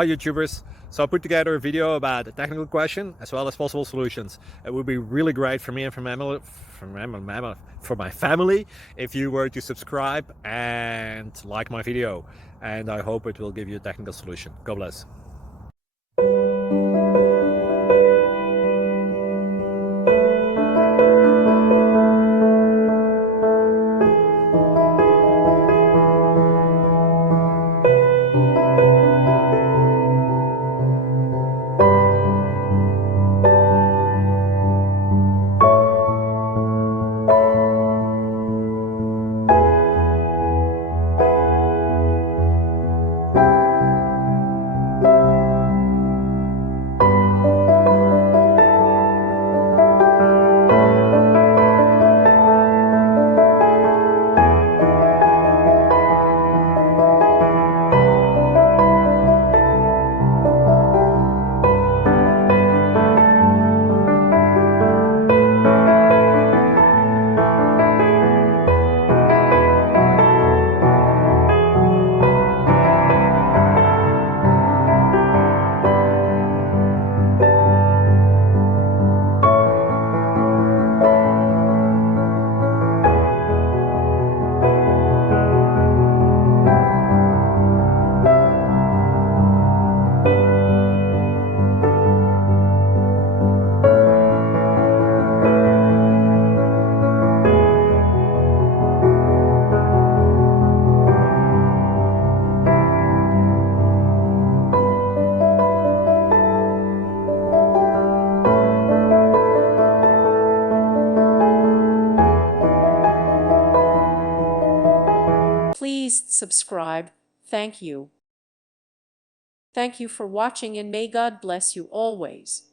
Hi YouTubers! So I put together a video about a technical question as well as possible solutions. It would be really great for me and for my family if you were to subscribe and like my video, and I hope it will give you a technical solution. God bless. Please subscribe. Thank you. Thank you for watching, and may God bless you always.